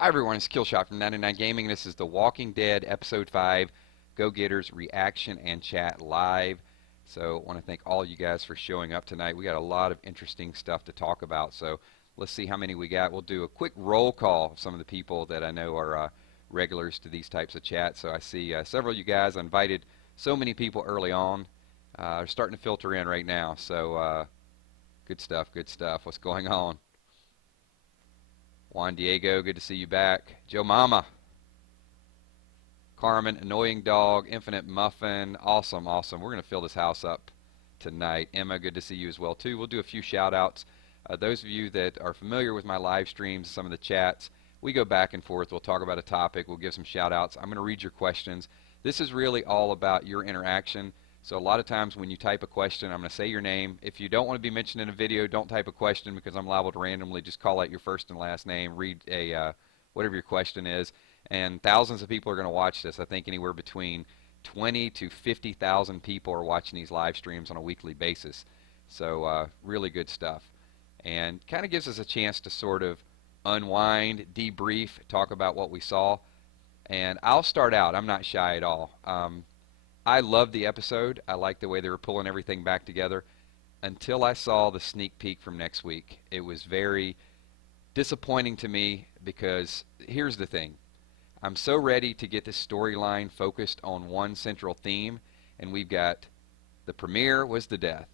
Hi everyone, it's Killshot from 99 Gaming. This is The Walking Dead Episode 5 Go Getters Reaction and Chat Live. So I want to thank all you guys for showing up tonight. We got a lot of interesting stuff to talk about, so let's see how many we got. We'll do a quick roll call of some of the people that I know are regulars to these types of chats. So I see several of you guys. I invited so many people early on. They're starting to filter in right now, so good stuff, good stuff. What's going on? Juan Diego, good to see you back. Joe Mama. Carmen, Annoying Dog, Infinite Muffin. Awesome, awesome. We're going to fill this house up tonight. Emma, good to see you as well, too. We'll do a few shout-outs. Those of you that are familiar with my live streams, some of the chats, we go back and forth. We'll talk about a topic. We'll give some shout-outs. I'm going to read your questions. This is really all about your interaction. So a lot of times when you type a question, I'm going to say your name. If you don't want to be mentioned in a video, don't type a question because I'm liable to randomly just call out your first and last name, read a whatever your question is. And thousands of people are going to watch this. I think anywhere between 20 to 50,000 people are watching these live streams on a weekly basis. So really good stuff. And kind of gives us a chance to sort of unwind, debrief, talk about what we saw. And I'll start out. I'm not shy at all. I loved the episode. I liked the way they were pulling everything back together until I saw the sneak peek from next week. It was very disappointing to me because here's the thing. I'm so ready to get this storyline focused on one central theme, and we've got the premiere was the death.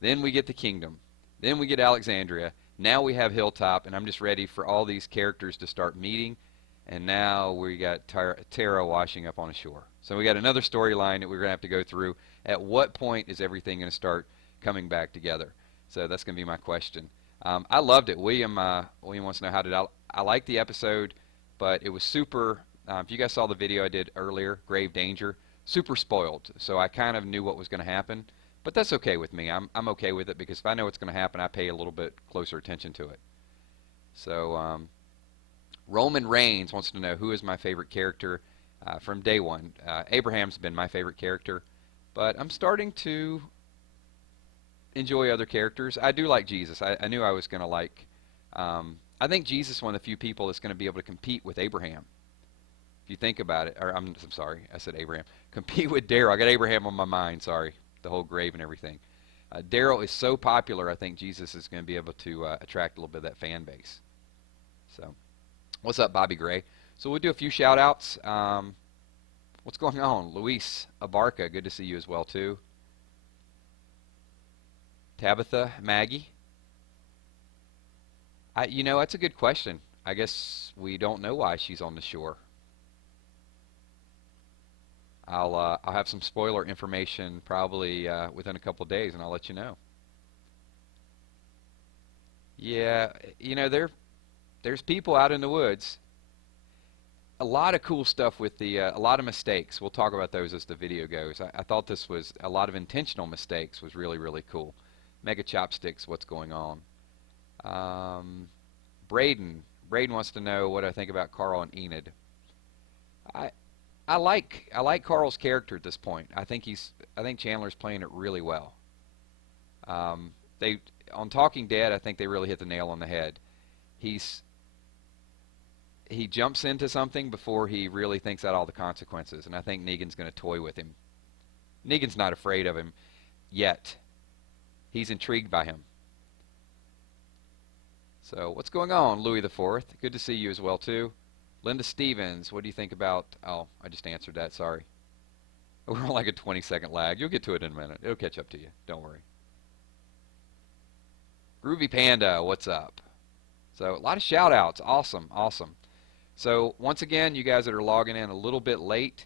Then we get the kingdom. Then we get Alexandria. Now we have Hilltop, and I'm just ready for all these characters to start meeting. And now we got Tara washing up on the shore. So we got another storyline that we're going to have to go through. At what point is everything going to start coming back together? So that's going to be my question. I loved it. William wants to know how did I like the episode, but it was super. If you guys saw the video I did earlier, Grave Danger, super spoiled. So I kind of knew what was going to happen, but that's okay with me. I'm okay with it because if I know what's going to happen, I pay a little bit closer attention to it. So. Roman Reigns wants to know who is my favorite character from day one. Abraham's been my favorite character, but I'm starting to enjoy other characters. I do like Jesus. I knew I was going to like. I think Jesus is one of the few people that's going to be able to compete with Abraham. If you think about it, or I'm sorry, I said Abraham. Compete with Daryl. I got Abraham on my mind. Sorry, the whole grave and everything. Daryl is so popular. I think Jesus is going to be able to attract a little bit of that fan base. So. What's up, Bobby Gray? So we'll do a few shout-outs. What's going on? Luis Abarca, good to see you as well, too. Tabitha, Maggie. That's a good question. I guess we don't know why she's on the shore. I'll have some spoiler information probably within a couple days, and I'll let you know. Yeah, there's people out in the woods. A lot of cool stuff with a lot of mistakes. We'll talk about those as the video goes. I thought this was a lot of intentional mistakes was really, really cool. Mega Chopsticks, what's going on? Braden wants to know what I think about Carl and Enid. I like Carl's character at this point. I think Chandler's playing it really well. On Talking Dead, I think they really hit the nail on the head. He jumps into something before he really thinks out all the consequences, and I think Negan's going to toy with him. Negan's not afraid of him yet. He's intrigued by him. So what's going on, Louis the Fourth? Good to see you as well, too. Linda Stevens, what do you think about... Oh, I just answered that, sorry. We're on like a 20-second lag. You'll get to it in a minute. It'll catch up to you. Don't worry. Groovy Panda, what's up? So a lot of shout-outs. Awesome, awesome. So once again, you guys that are logging in a little bit late,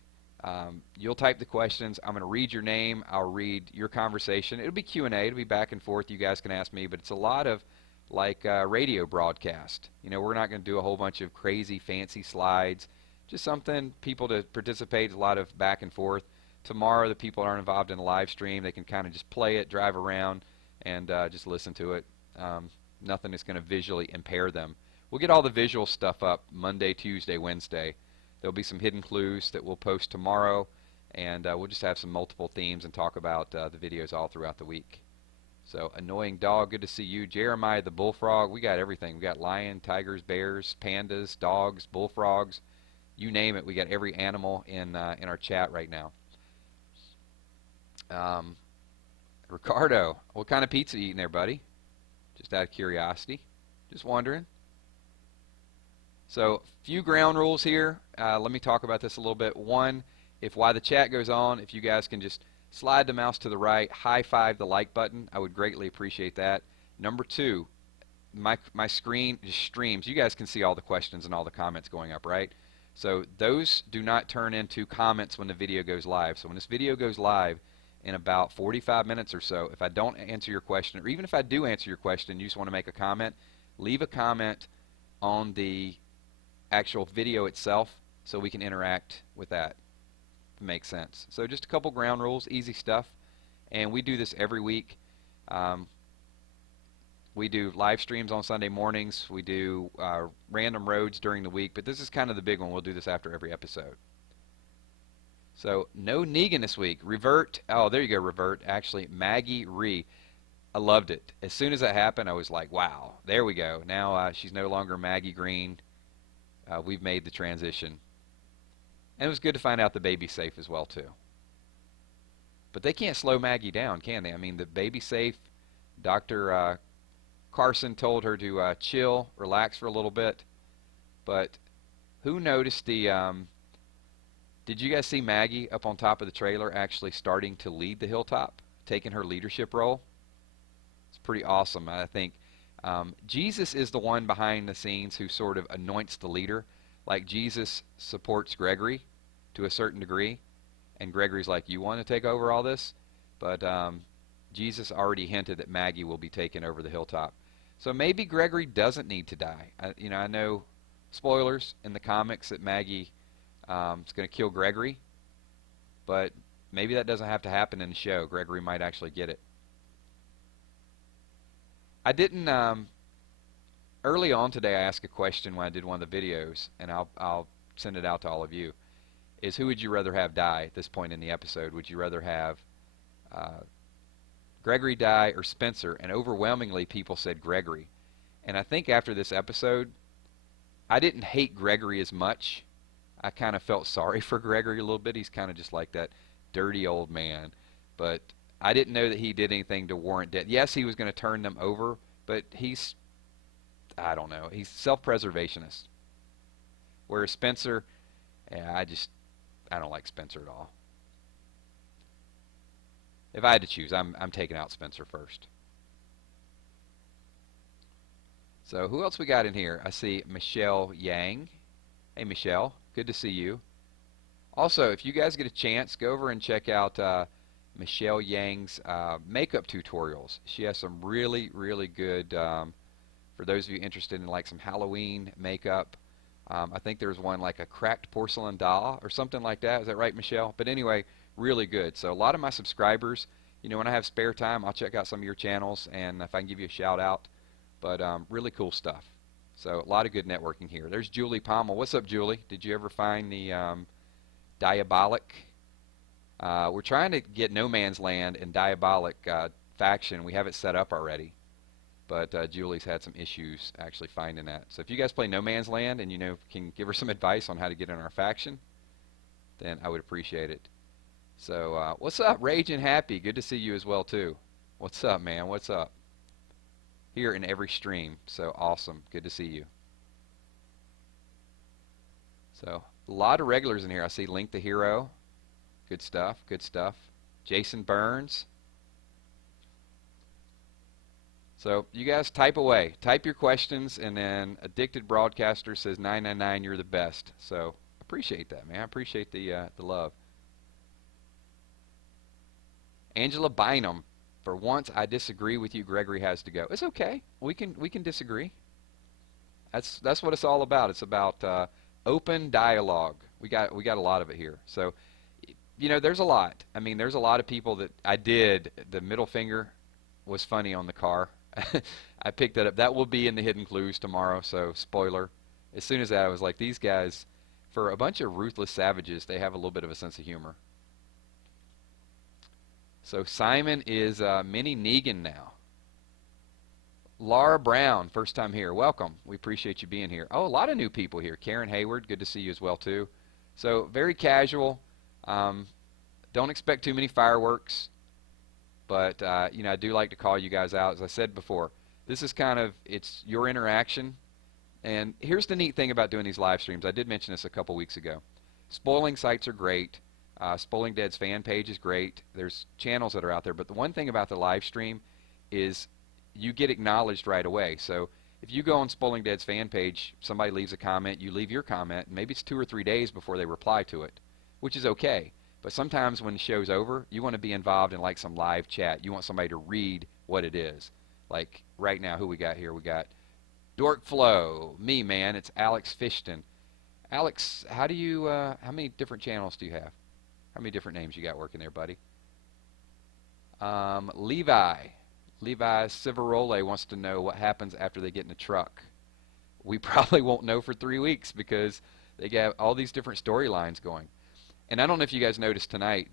you'll type the questions. I'm going to read your name. I'll read your conversation. It'll be Q&A. It'll be back and forth. You guys can ask me, but it's a lot of like radio broadcast. We're not going to do a whole bunch of crazy fancy slides. Just something people to participate. A lot of back and forth. Tomorrow, the people that aren't involved in the live stream, they can kind of just play it, drive around, and just listen to it. Nothing is going to visually impair them. We'll get all the visual stuff up Monday, Tuesday, Wednesday. There'll be some hidden clues that we'll post tomorrow, and we'll just have some multiple themes and talk about the videos all throughout the week. So, annoying dog, good to see you. Jeremiah the bullfrog, we got everything. We got lion, tigers, bears, pandas, dogs, bullfrogs, you name it. We got every animal in our chat right now. Ricardo, what kind of pizza you eating there, buddy? Just out of curiosity. Just wondering. So, few ground rules here. Let me talk about this a little bit. One, while the chat goes on, if you guys can just slide the mouse to the right, high five the like button, I would greatly appreciate that. Number two, my screen just streams. You guys can see all the questions and all the comments going up, right? So those do not turn into comments when the video goes live. So when this video goes live in about 45 minutes or so, if I don't answer your question, or even if I do answer your question, you just want to make a comment, leave a comment on the actual video itself so we can interact with that. Makes sense. So just a couple ground rules, easy stuff, and we do this every week. We do live streams on Sunday mornings. We do random roads during the week, but this is kind of the big one. We'll do this after every episode. So no Negan this week. Revert. Oh, there you go, Revert. Actually, Maggie Ree. I loved it. As soon as that happened, I was like, wow, there we go. Now she's no longer Maggie Green. We've made the transition. And it was good to find out the baby's safe as well, too. But they can't slow Maggie down, can they? I mean, the baby's safe. Dr. Carson told her to chill, relax for a little bit. But who noticed the... did you guys see Maggie up on top of the trailer actually starting to lead the Hilltop? Taking her leadership role? It's pretty awesome, I think. Jesus is the one behind the scenes who sort of anoints the leader. Like Jesus supports Gregory to a certain degree, and Gregory's like, you want to take over all this? But Jesus already hinted that Maggie will be taking over the Hilltop. So maybe Gregory doesn't need to die. I know, spoilers in the comics, that Maggie is going to kill Gregory, but maybe that doesn't have to happen in the show. Gregory might actually get it. I didn't... early on today, I asked a question when I did one of the videos, and I'll send it out to all of you, is who would you rather have die at this point in the episode? Would you rather have Gregory die or Spencer? And overwhelmingly, people said Gregory. And I think after this episode, I didn't hate Gregory as much. I kind of felt sorry for Gregory a little bit. He's kind of just like that dirty old man. But I didn't know that he did anything to warrant death. Yes, he was going to turn them over, but he's... I don't know. He's self-preservationist. Whereas Spencer, yeah, I don't like Spencer at all. If I had to choose, I'm taking out Spencer first. So who else we got in here? I see Michelle Yang. Hey, Michelle. Good to see you. Also, if you guys get a chance, go over and check out Michelle Yang's makeup tutorials. She has some really, really good... for those of you interested in like some Halloween makeup, I think there's one like a cracked porcelain doll or something like that. Is that right, Michelle? But anyway, really good. So a lot of my subscribers, you know, when I have spare time, I'll check out some of your channels, and if I can give you a shout out. But really cool stuff. So a lot of good networking here. There's Julie Pommel. What's up, Julie? Did you ever find the Diabolic? We're trying to get No Man's Land and Diabolic faction. We have it set up already. But Julie's had some issues actually finding that. So if you guys play No Man's Land and, you know, can give her some advice on how to get in our faction, then I would appreciate it. So what's up, Rage and Happy? Good to see you as well, too. What's up, man? What's up? Here in every stream. So awesome. Good to see you. So a lot of regulars in here. I see Link the Hero. Good stuff. Good stuff. Jason Burns. So you guys type away. Type your questions, and then Addicted Broadcaster says 999, you're the best. So appreciate that, man. I appreciate the love. Angela Bynum, for once I disagree with you. Gregory has to go. It's okay. We can disagree. That's what it's all about. It's about open dialogue. We got a lot of it here. So, you know, there's a lot. I mean, there's a lot of people that I did. The middle finger was funny on the car. I picked that up. That will be in the hidden clues tomorrow, so spoiler. As soon as that, I was like, these guys, for a bunch of ruthless savages, they have a little bit of a sense of humor. So Simon is mini Negan now. Laura Brown, first time here. Welcome. We appreciate you being here. Oh, a lot of new people here. Karen Hayward, good to see you as well too. So very casual. Um, don't expect too many fireworks, but I do like to call you guys out. As I said before, this is it's your interaction. And here's the neat thing about doing these live streams. I did mention this a couple weeks ago. Spoiling sites are great. Spoiling Dead's fan page is great. There's channels that are out there, but the one thing about the live stream is you get acknowledged right away. So if you go on Spoiling Dead's fan page, somebody leaves a comment, you leave your comment, and maybe it's 2 or 3 days before they reply to it, which is okay. But sometimes when the show's over, you want to be involved in like some live chat. You want somebody to read what it is. Like right now, who we got here? We got Dork Flow, me man, it's Alex Fishton. Alex, how many different channels do you have? How many different names you got working there, buddy? Levi Civarole wants to know what happens after they get in the truck. We probably won't know for 3 weeks because they got all these different storylines going. And I don't know if you guys noticed tonight,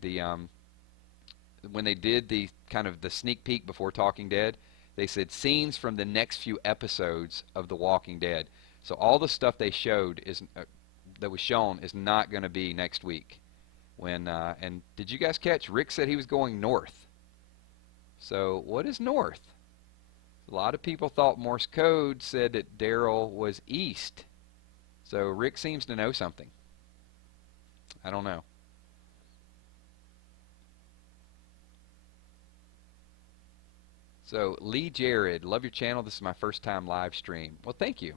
when they did the kind of the sneak peek before Talking Dead, they said scenes from the next few episodes of The Walking Dead. So all the stuff they showed that was shown is not going to be next week. And did you guys catch? Rick said he was going north. So what is north? A lot of people thought Morse code said that Daryl was east. So Rick seems to know something. I don't know. So Lee Jared, love your channel. This is my first time live stream. Well, thank you.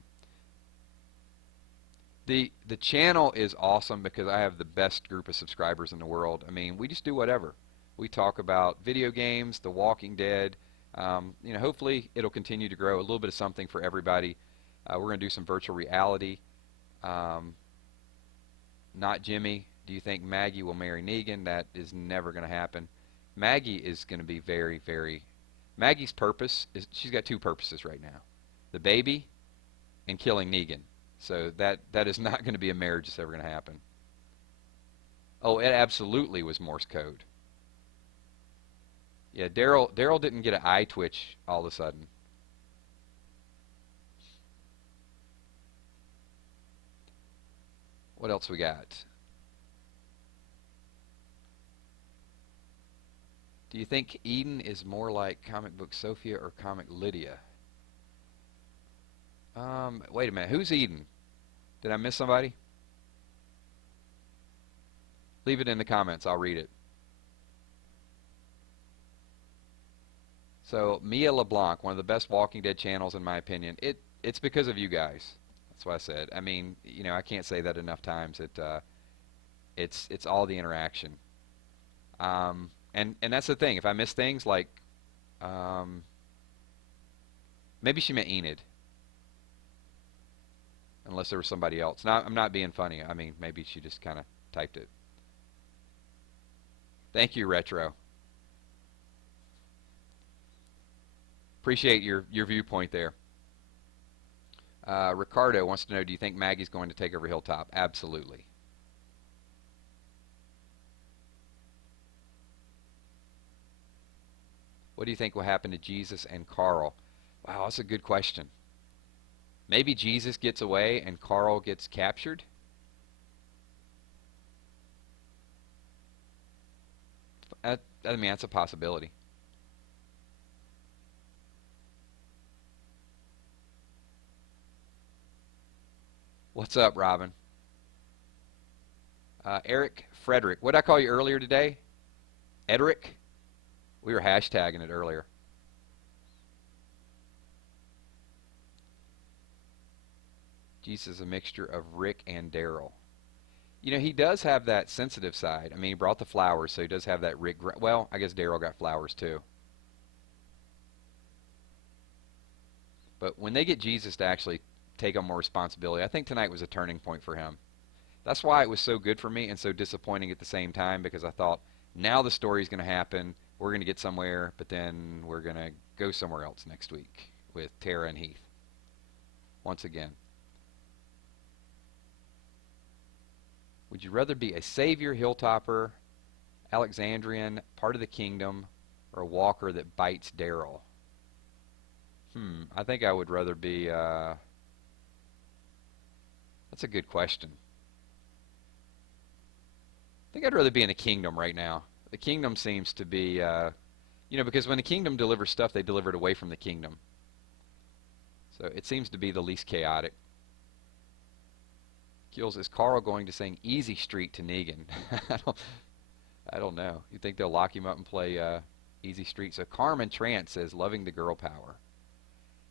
The channel is awesome because I have the best group of subscribers in the world. I mean, we just do whatever. We talk about video games, The Walking Dead. Hopefully it'll continue to grow. A little bit of something for everybody. We're going to do some virtual reality. Not Jimmy. Do you think Maggie will marry Negan? That is never going to happen. Maggie is going to be very, very... Maggie's purpose is, she's got 2 purposes right now. The baby and killing Negan. So that is not going to be a marriage that's ever going to happen. Oh, it absolutely was Morse code. Yeah, Daryl didn't get an eye twitch all of a sudden. What else we got? Do you think Eden is more like comic book Sophia or comic Lydia? Wait a minute. Who's Eden? Did I miss somebody? Leave it in the comments. I'll read it. So, Mia LeBlanc, one of the best Walking Dead channels in my opinion. It's because of you guys. That's what I said. I mean, I can't say that enough times. It's all the interaction. And that's the thing. If I miss things like, maybe she meant Enid. Unless there was somebody else. I'm not being funny. I mean, maybe she just kind of typed it. Thank you, Retro. Appreciate your viewpoint there. Ricardo wants to know, do you think Maggie's going to take over Hilltop? Absolutely. What do you think will happen to Jesus and Carl? Wow, that's a good question. Maybe Jesus gets away and Carl gets captured? I mean, that's a possibility. What's up, Robin? Eric Frederick. What did I call you earlier today? Edric? We were hashtagging it earlier. Jesus is a mixture of Rick and Daryl. He does have that sensitive side. I mean, he brought the flowers, so he does have that Rick... Well, I guess Daryl got flowers too. But when they get Jesus to actually take on more responsibility, I think tonight was a turning point for him. That's why it was so good for me and so disappointing at the same time, because I thought, now the story's going to happen, we're going to get somewhere, but then we're going to go somewhere else next week with Tara and Heath. Once again. Would you rather be a savior hilltopper, Alexandrian, part of the kingdom, or a walker that bites Daryl? I think I would rather be, that's a good question. I think I'd rather be in a kingdom right now. The kingdom seems to be, because when the kingdom delivers stuff, they deliver it away from the kingdom. So it seems to be the least chaotic. Kills, is Carl going to sing Easy Street to Negan? I don't, I don't know. You think they'll lock him up and play Easy Street? So Carmen Trant says, loving the girl power.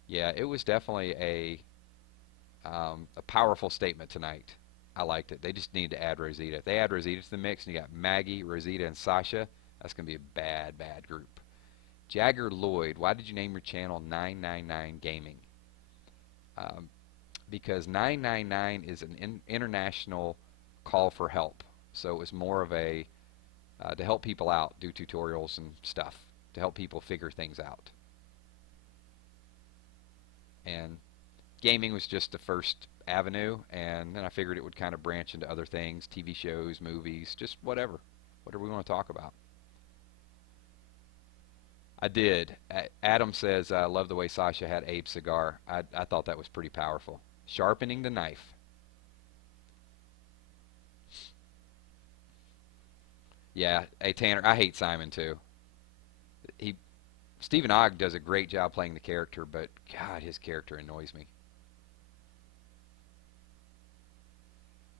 Yeah, it was definitely a powerful statement tonight. I liked it. They just need to add Rosita. If they add Rosita to the mix and you got Maggie, Rosita, and Sasha, that's going to be a bad, bad group. Jagger Lloyd, why did you name your channel 999 Gaming? Because 999 is an international call for help. So it was more of a to help people out, do tutorials and stuff, to help people figure things out. And gaming was just the first avenue, and then I figured it would kind of branch into other things, TV shows, movies, just whatever we want to talk about. I did. Adam says, I love the way Sasha had Abe's cigar. I thought that was pretty powerful. Sharpening the knife. Yeah, hey Tanner, I hate Simon too. He Stephen Ogg does a great job playing the character, but God, his character annoys me.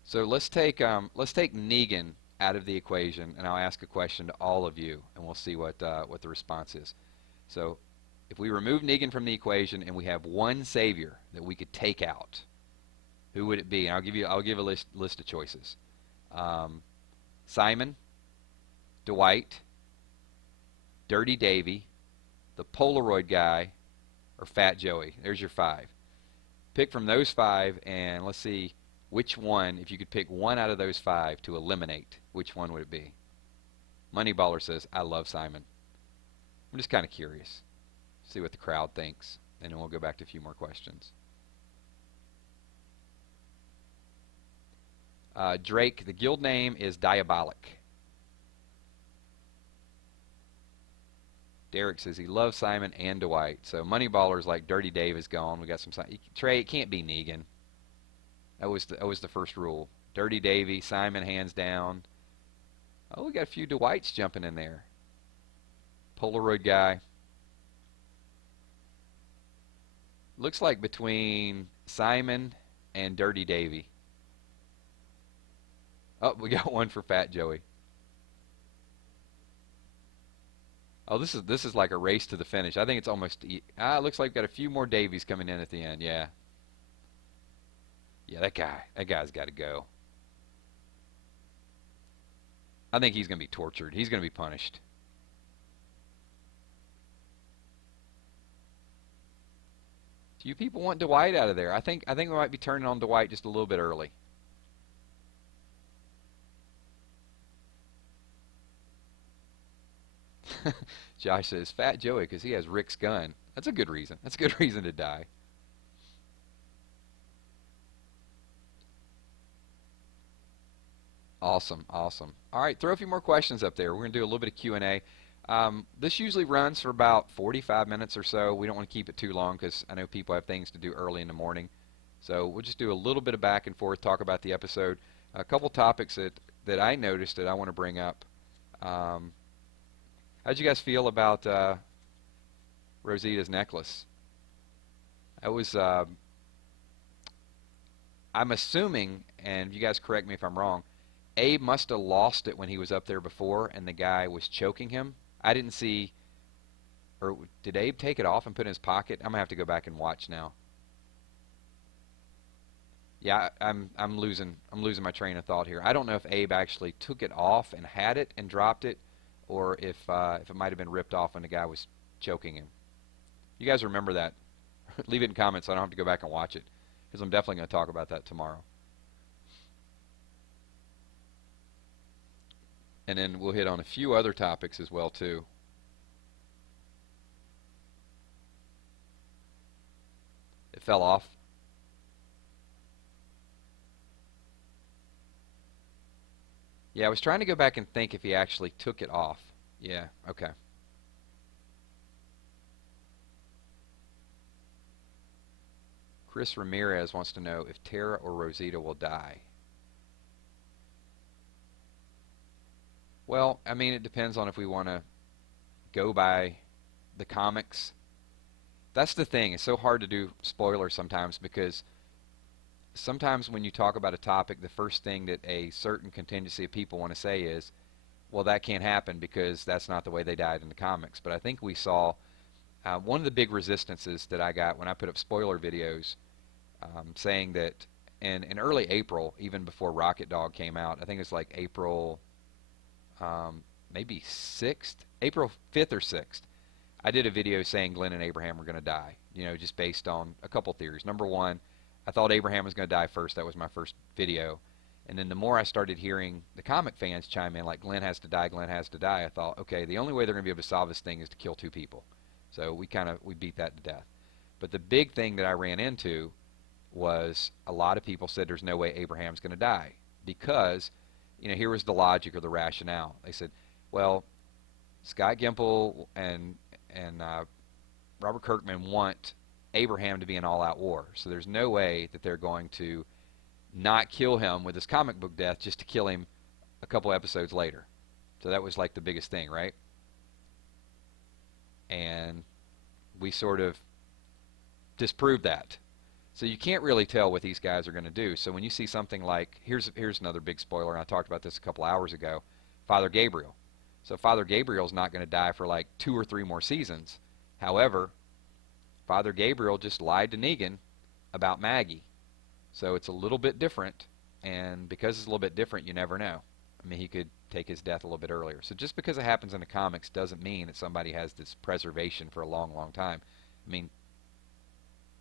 So let's take Negan out of the equation, and I'll ask a question to all of you, and we'll see what the response is. So if we remove Negan from the equation and we have one savior that we could take out, who would it be? And I'll give a list of choices. Simon, Dwight, Dirty Davy, the Polaroid guy, or Fat Joey. There's your five. Pick from those five, and let's see which one, if you could pick one out of those five to eliminate, which one would it be? Moneyballer says, I love Simon. I'm just kind of curious. See what the crowd thinks, and then we'll go back to a few more questions. Drake, the guild name is Diabolic. Derek says he loves Simon and Dwight. So Moneyballer's like Dirty Dave is gone. We got some Trey. It can't be Negan. That was the first rule. Dirty Davy, Simon hands down. Oh, we got a few Dwights jumping in there. Polaroid guy. Looks like between Simon and Dirty Davy. Oh, we got one for Fat Joey. Oh, this is like a race to the finish. I think it's almost. It looks like we've got a few more Davies coming in at the end. Yeah. Yeah, that guy's got to go. I think he's going to be tortured. He's going to be punished. Few people want Dwight out of there. I think we might be turning on Dwight just a little bit early. Josh says Fat Joey because he has Rick's gun. That's a good reason. That's a good reason to die. Awesome, awesome. All right, throw a few more questions up there. We're going to do a little bit of Q&A. This usually runs for about 45 minutes or so. We don't want to keep it too long because I know people have things to do early in the morning. So we'll just do a little bit of back and forth, talk about the episode. A couple topics that I noticed that I want to bring up. How'd you guys feel about Rosita's necklace? I was, I'm assuming, and you guys correct me if I'm wrong, Abe must have lost it when he was up there before and the guy was choking him. I didn't see, or did Abe take it off and put it in his pocket? I'm going to have to go back and watch now. Yeah, I'm losing my train of thought here. I don't know if Abe actually took it off and had it and dropped it, or if it might have been ripped off when the guy was choking him. You guys remember that? Leave it in comments so I don't have to go back and watch it, because I'm definitely going to talk about that tomorrow. And then we'll hit on a few other topics as well too. It fell off. Yeah, I was trying to go back and think if he actually took it off. Yeah, okay. Chris Ramirez wants to know if Tara or Rosita will die. Well, I mean, it depends on if we want to go by the comics. That's the thing. It's so hard to do spoilers sometimes because sometimes when you talk about a topic, the first thing that a certain contingency of people want to say is, well, that can't happen because that's not the way they died in the comics. But I think we saw one of the big resistances that I got when I put up spoiler videos saying that in early April, even before Rocket Dog came out, I think it's like April maybe 6th, April 5th or 6th, I did a video saying Glenn and Abraham were going to die, you know, just based on a couple theories. Number one, I thought Abraham was going to die first. That was my first video. And then the more I started hearing the comic fans chime in, like, Glenn has to die, Glenn has to die, I thought, okay, the only way they're going to be able to solve this thing is to kill two people. So we beat that to death. But the big thing that I ran into was a lot of people said there's no way Abraham's going to die because, you know, here was the logic or the rationale. They said, well, Scott Gimple and Robert Kirkman want Abraham to be an all-out war, so there's no way that they're going to not kill him with his comic book death just to kill him a couple episodes later. So that was like the biggest thing, right? And we sort of disproved that. So you can't really tell what these guys are going to do. So when you see something like, here's another big spoiler, and I talked about this a couple hours ago, Father Gabriel. So Father Gabriel's not going to die for like 2 or 3 more seasons. However, Father Gabriel just lied to Negan about Maggie. So it's a little bit different, and because it's a little bit different, you never know. I mean, he could take his death a little bit earlier. So just because it happens in the comics doesn't mean that somebody has this preservation for a long, long time. I mean,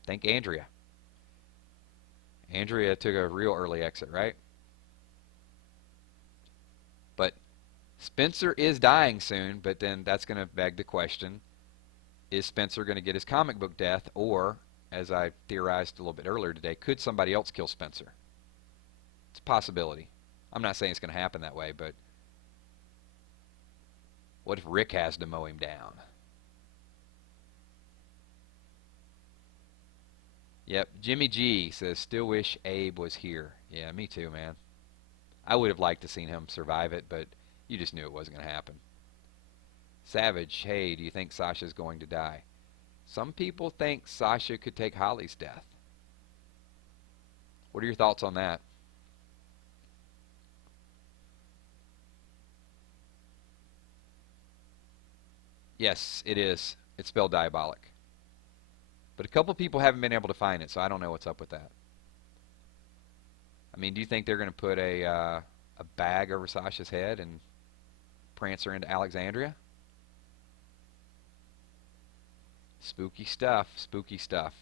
think Andrea. Andrea took a real early exit, right? But Spencer is dying soon, but then that's going to beg the question, is Spencer going to get his comic book death, or, as I theorized a little bit earlier today, could somebody else kill Spencer? It's a possibility. I'm not saying it's going to happen that way, but what if Rick has to mow him down? Yep, Jimmy G says, still wish Abe was here. Yeah, me too, man. I would have liked to seen him survive it, but you just knew it wasn't going to happen. Savage, hey, do you think Sasha's going to die? Some people think Sasha could take Holly's death. What are your thoughts on that? Yes, it is. It's spelled diabolic. But a couple people haven't been able to find it, so I don't know what's up with that. I mean, do you think they're going to put a bag over Sasha's head and prance her into Alexandria? Spooky stuff, spooky stuff.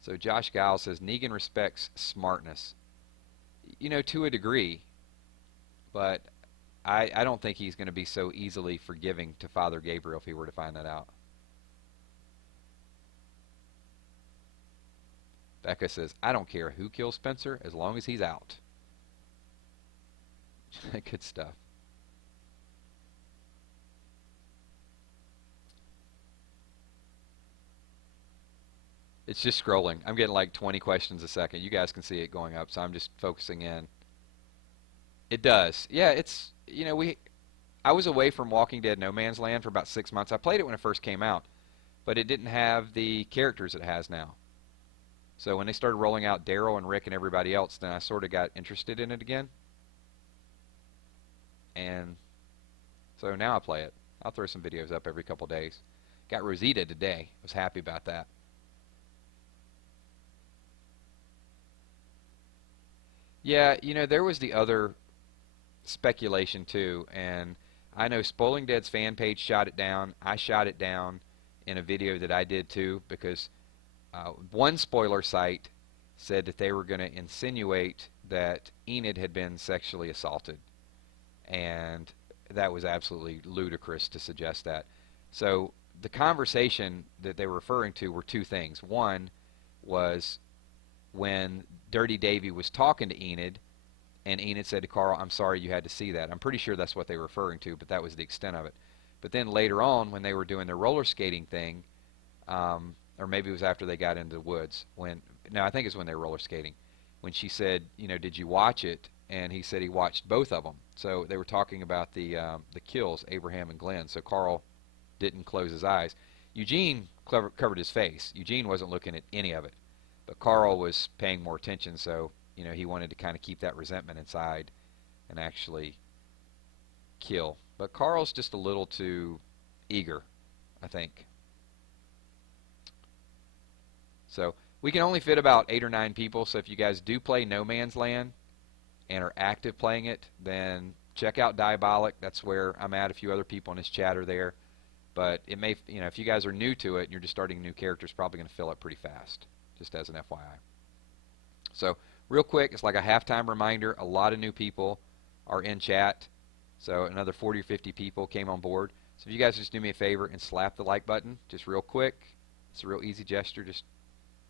So Josh Giles says, Negan respects smartness. You know, to a degree, but I don't think he's going to be so easily forgiving to Father Gabriel if he were to find that out. Becca says, I don't care who kills Spencer as long as he's out. Good stuff. It's just scrolling. I'm getting like 20 questions a second. You guys can see it going up, so I'm just focusing in. It does. Yeah, it's, you know, I was away from Walking Dead No Man's Land for about 6 months. I played it when it first came out, but it didn't have the characters it has now. So when they started rolling out Daryl and Rick and everybody else, then I sort of got interested in it again. And so now I play it. I'll throw some videos up every couple days. Got Rosita today. Was happy about that. Yeah, you know, there was the other speculation too, and I know Spoiling Dead's fan page shot it down. I shot it down in a video that I did too, because one spoiler site said that they were going to insinuate that Enid had been sexually assaulted, and that was absolutely ludicrous to suggest that. So the conversation that they were referring to were two things. One was when Dirty Davy was talking to Enid, and Enid said to Carl, I'm sorry you had to see that. I'm pretty sure that's what they were referring to, but that was the extent of it. But then later on, when they were doing their roller skating thing, or maybe it was after they got into the woods, no, I think it's when they were roller skating, when she said, did you watch it? And he said he watched both of them. So they were talking about the kills, Abraham and Glenn. So Carl didn't close his eyes. Eugene covered his face. Eugene wasn't looking at any of it. But Carl was paying more attention, so he wanted to kind of keep that resentment inside and actually kill. But Carl's just a little too eager, I think. So we can only fit about 8 or 9 people, so if you guys do play No Man's Land and are active playing it, then check out Diabolic. That's where I'm at. A few other people in this chat are there. But it may, if you guys are new to it and you're just starting a new character, it's probably going to fill up pretty fast, just as an FYI. So real quick, it's like a halftime reminder. A lot of new people are in chat. So another 40 or 50 people came on board. So if you guys just do me a favor and slap the like button, just real quick. It's a real easy gesture. Just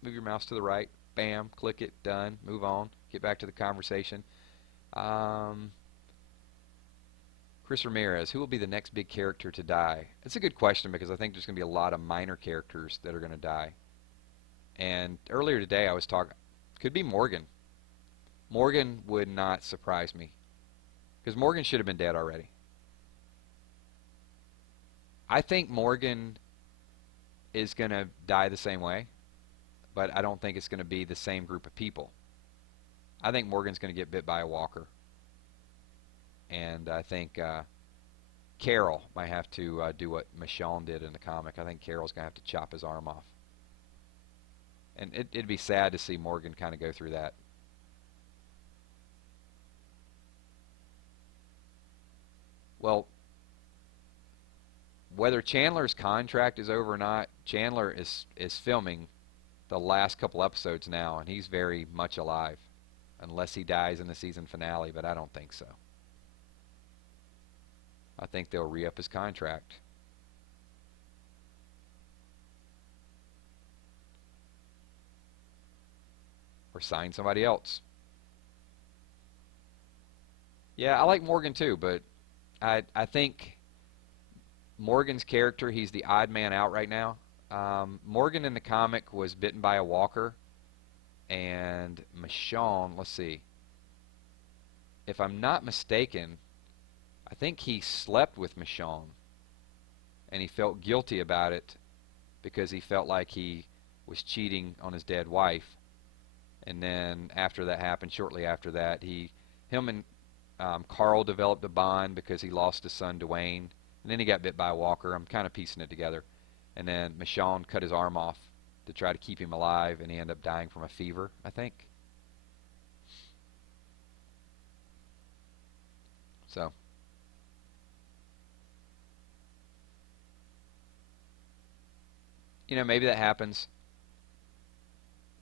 move your mouse to the right. Bam. Click it. Done. Move on. Get back to the conversation. Chris Ramirez, who will be the next big character to die? It's a good question because I think there's going to be a lot of minor characters that are going to die. And earlier today I was talking, could be Morgan. Morgan would not surprise me because Morgan should have been dead already. I think Morgan is going to die the same way, but I don't think it's going to be the same group of people. I think Morgan's going to get bit by a walker. And I think Carol might have to do what Michonne did in the comic. I think Carol's going to have to chop his arm off. And it'd be sad to see Morgan kind of go through that. Well, whether Chandler's contract is over or not, Chandler is filming the last couple episodes now, and he's very much alive. Unless he dies in the season finale, but I don't think so. I think they'll re-up his contract. Or sign somebody else. Yeah, I like Morgan too, but I think Morgan's character, he's the odd man out right now. Morgan in the comic was bitten by a walker, and Michonne, let's see. If I'm not mistaken, I think he slept with Michonne, and he felt guilty about it because he felt like he was cheating on his dead wife. And then after that happened, shortly after that, him and Carl developed a bond because he lost his son Dwayne, and then he got bit by a walker. I'm kind of piecing it together. And then Michonne cut his arm off to try to keep him alive, and he ended up dying from a fever, I think. So maybe that happens,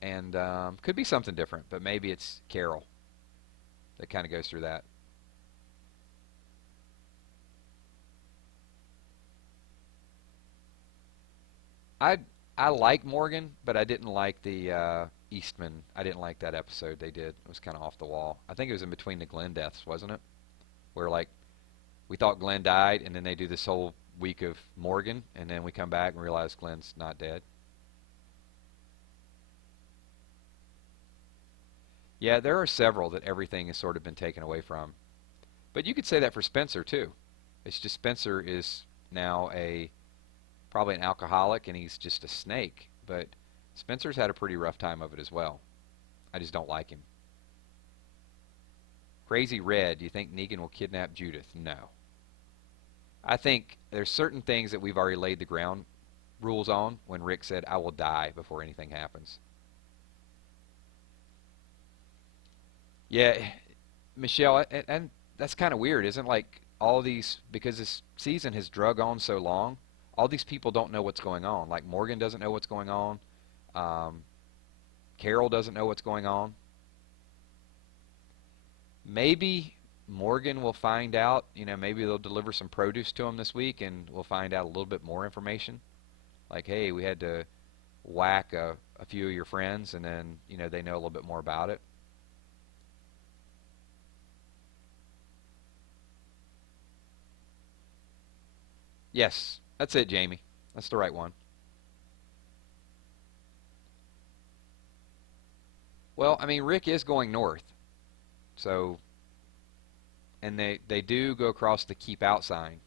and could be something different, but maybe it's Carol that kind of goes through that. I like Morgan, but I didn't like the Eastman. I didn't like that episode they did. It was kind of off the wall. I think it was in between the Glenn deaths, wasn't it? Where like we thought Glenn died, and then they do this whole week of Morgan, and then we come back and realize Glenn's not dead. Yeah, there are several that everything has sort of been taken away from. But you could say that for Spencer too. It's just Spencer is now probably an alcoholic, and he's just a snake. But Spencer's had a pretty rough time of it as well. I just don't like him. Crazy Red, do you think Negan will kidnap Judith? No. I think there's certain things that we've already laid the ground rules on when Rick said, I will die before anything happens. Yeah, Michelle, and that's kind of weird, isn't it? Like all these, because this season has drug on so long, all these people don't know what's going on. Like Morgan doesn't know what's going on. Carol doesn't know what's going on. Maybe Morgan will find out. Maybe they'll deliver some produce to him this week, and we'll find out a little bit more information. Like, hey, we had to whack a few of your friends, and then they know a little bit more about it. Yes, that's it, Jamie. That's the right one. Well, I mean, Rick is going north, so and they do go across the keep out sign.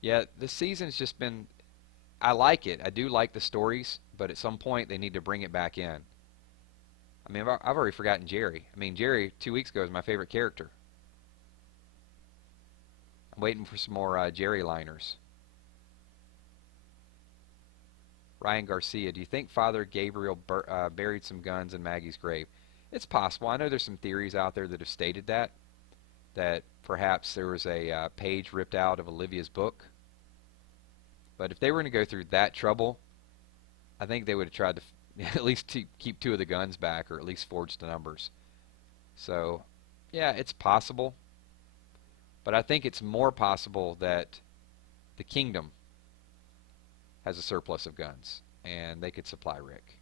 Yeah, this season's just been. I like it. I do like the stories, but at some point they need to bring it back in. I mean, I've already forgotten Jerry. I mean, Jerry 2 weeks ago was my favorite character. I'm waiting for some more Jerry liners. Ryan Garcia, do you think Father Gabriel buried some guns in Maggie's grave? It's possible. I know there's some theories out there that have stated that perhaps there was a page ripped out of Olivia's book. But if they were going to go through that trouble, I think they would have tried to at least keep two of the guns back, or at least forge the numbers. So, yeah, it's possible. But I think it's more possible that the kingdom has a surplus of guns, and they could supply Rick.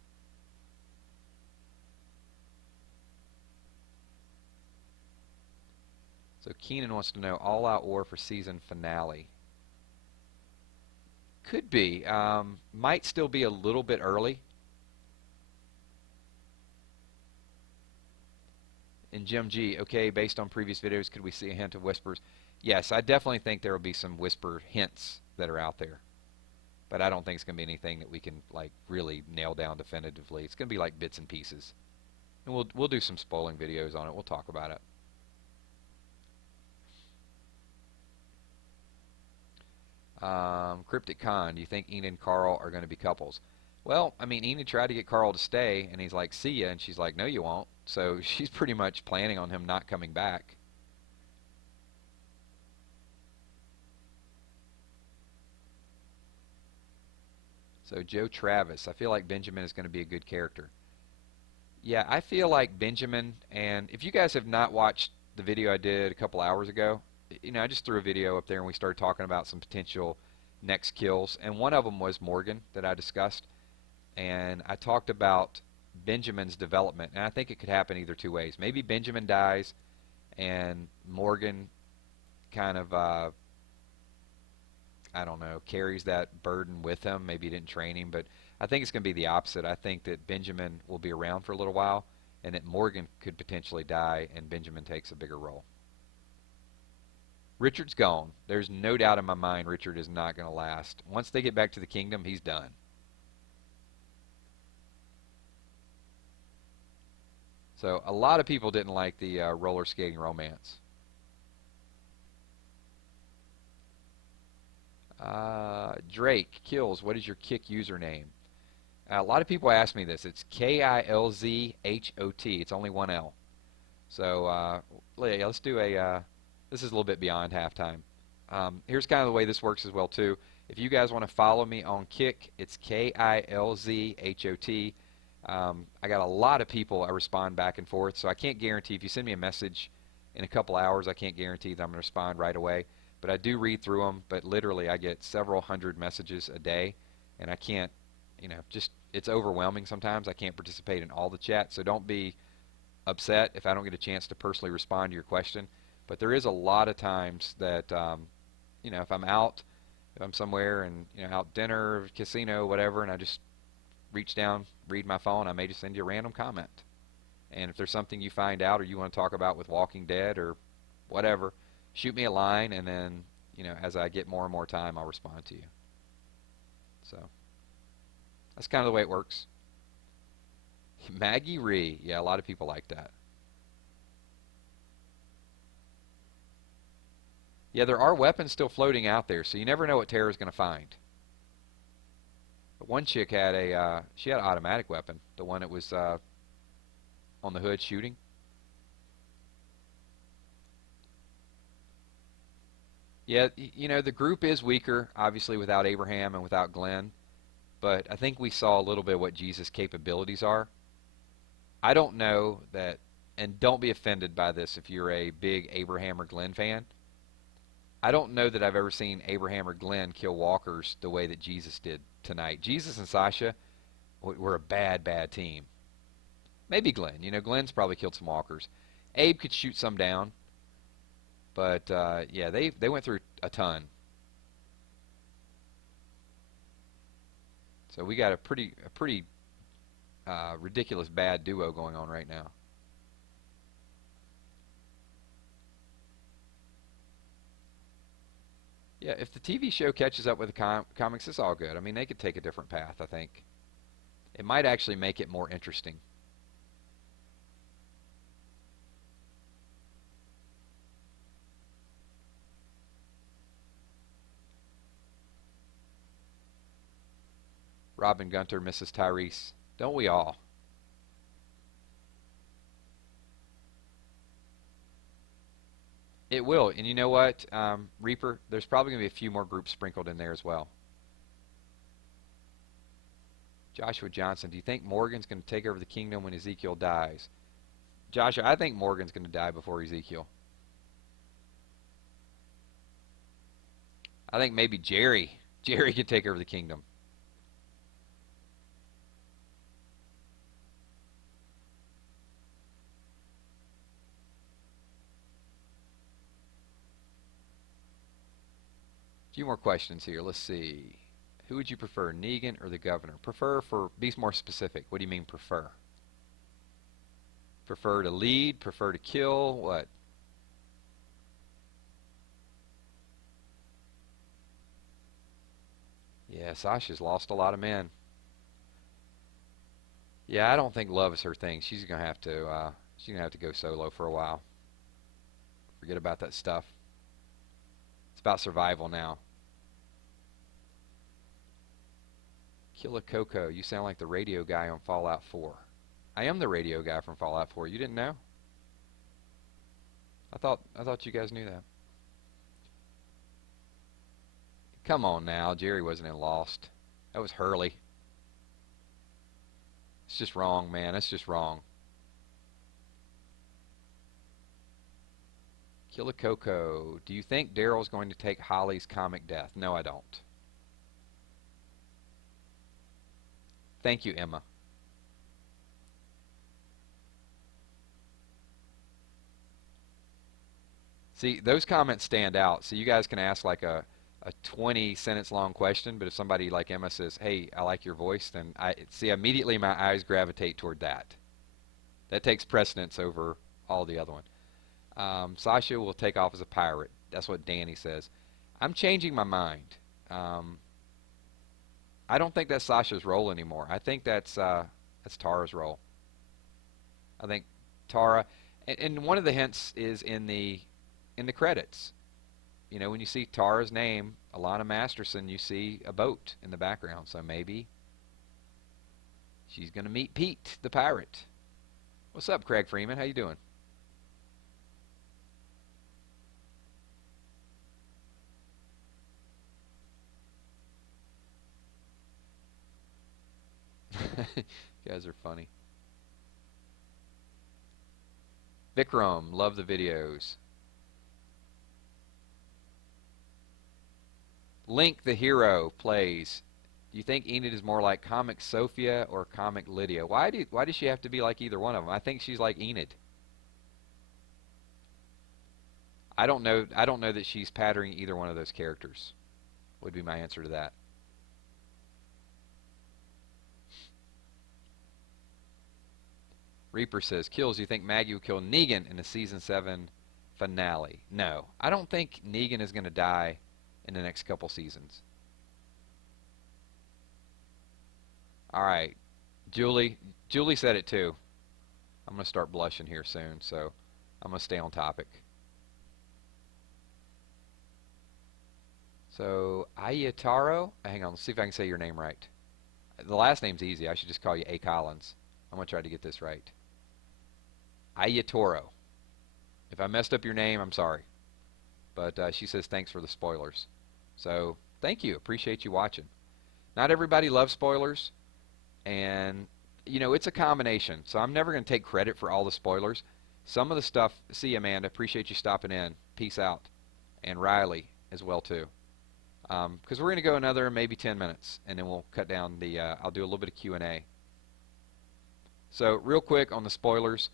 So Keenan wants to know all-out war for season finale. Could be. Might still be a little bit early. And Jim G, okay, based on previous videos, could we see a hint of whispers? Yes, I definitely think there will be some whisper hints that are out there. But I don't think it's going to be anything that we can like really nail down definitively. It's going to be like bits and pieces. And we'll do some spoiling videos on it. We'll talk about it. Cryptic Con, do you think Enid and Carl are going to be couples? Well, I mean, Enid tried to get Carl to stay, and he's like, see ya, and she's like, no, you won't. So she's pretty much planning on him not coming back. So Joe Travis, I feel like Benjamin is going to be a good character. Yeah, I feel like Benjamin, and if you guys have not watched the video I did a couple hours ago, I just threw a video up there and we started talking about some potential next kills, and one of them was Morgan that I discussed, and I talked about Benjamin's development, and I think it could happen either two ways. Maybe Benjamin dies and Morgan kind of I don't know, carries that burden with him. Maybe he didn't train him, but I think it's going to be the opposite. I think that Benjamin will be around for a little while, and that Morgan could potentially die, and Benjamin takes a bigger role. Richard's gone. There's no doubt in my mind Richard is not going to last. Once they get back to the kingdom, he's done. So a lot of people didn't like the roller skating romance. Drake Kills, what is your kick username? A lot of people ask me this. It's KILZHOT. It's only one L. So yeah, let's do a. This is a little bit beyond halftime. Here's kind of the way this works as well too. If you guys want to follow me on Kick, it's KILZHOT. I got a lot of people I respond back and forth, so I can't guarantee if you send me a message in a couple hours, I can't guarantee that I'm going to respond right away. But I do read through them. But literally, I get several hundred messages a day, and I can't, just it's overwhelming sometimes. I can't participate in all the chat, so don't be upset if I don't get a chance to personally respond to your question. But there is a lot of times that, if I'm out, if I'm somewhere and out dinner, casino, whatever, and I just reach down, read my phone, I may just send you a random comment. And if there's something you find out or you want to talk about with Walking Dead or whatever, shoot me a line, and then, as I get more and more time, I'll respond to you. So that's kind of the way it works. Maggie Ree. Yeah, a lot of people like that. Yeah, there are weapons still floating out there, so you never know what Tara's going to find. But one chick had she had an automatic weapon, the one that was on the hood shooting. Yeah, the group is weaker, obviously, without Abraham and without Glenn. But I think we saw a little bit what Jesus' capabilities are. I don't know that, and don't be offended by this if you're a big Abraham or Glenn fan. I don't know that I've ever seen Abraham or Glenn kill walkers the way that Jesus did tonight. Jesus and Sasha were a bad, bad team. Maybe Glenn. Glenn's probably killed some walkers. Abe could shoot some down, but yeah, they went through a ton. So we got a pretty ridiculous bad duo going on right now. Yeah, if the TV show catches up with the comics, it's all good. I mean, they could take a different path, I think. It might actually make it more interesting. Robin Gunter, Mrs. Tyrese. Don't we all? It will. And you know what, Reaper? There's probably going to be a few more groups sprinkled in there as well. Joshua Johnson, do you think Morgan's going to take over the kingdom when Ezekiel dies? Joshua, I think Morgan's going to die before Ezekiel. I think maybe Jerry. Jerry could take over the kingdom. A few more questions here. Let's see. Who would you prefer, Negan or the governor? Prefer for, be more specific. What do you mean prefer? Prefer to lead? Prefer to kill? What? Yeah, Sasha's lost a lot of men. Yeah, I don't think love is her thing. She's gonna have to go solo for a while. Forget about that stuff. It's about survival now. Killa Coco, you sound like the radio guy on Fallout 4. I am the radio guy from Fallout 4. You didn't know? I thought you guys knew that. Come on now, Jerry wasn't in Lost. That was Hurley. It's just wrong, man. It's just wrong. Killa Coco, do you think Daryl's going to take Holly's comic death? No, I don't. Thank you, Emma. See, those comments stand out. So you guys can ask like a 20 sentence long question, but if somebody like Emma says, hey, I like your voice, then I see immediately my eyes gravitate toward that. That takes precedence over all the other one. Sasha will take off as a pirate. That's what Danny says. I'm changing my mind. I don't think that's Sasha's role anymore. I think that's Tara's role. I think Tara, and one of the hints is in the credits. You know, when you see Tara's name, Alana Masterson, you see a boat in the background. So maybe she's going to meet Pete, the pirate. What's up, Craig Freeman? How you doing? You guys are funny. Vikram, love the videos. Link the hero plays. Do you think Enid is more like comic Sophia or comic Lydia? Why does she have to be like either one of them? I think she's like Enid. I don't know that she's patterning either one of those characters. Would be my answer to that. Reaper says, Kills, do you think Maggie will kill Negan in the season 7 finale? No. I don't think Negan is going to die in the next couple seasons. Alright. Julie said it too. I'm going to start blushing here soon, so I'm going to stay on topic. So, Ayataro? Hang on, let's see if I can say your name right. The last name's easy. I should just call you A. Collins. I'm going to try to get this right. Ayatoro. If I messed up your name, I'm sorry. But she says thanks for the spoilers. So, thank you. Appreciate you watching. Not everybody loves spoilers. And, you know, it's a combination. So I'm never going to take credit for all the spoilers. Some of the stuff, see Amanda, appreciate you stopping in. Peace out. And Riley as well, too. Because we're going to go another maybe 10 minutes. And then we'll cut down the, I'll do a little bit of Q&A. So, real quick on the spoilers.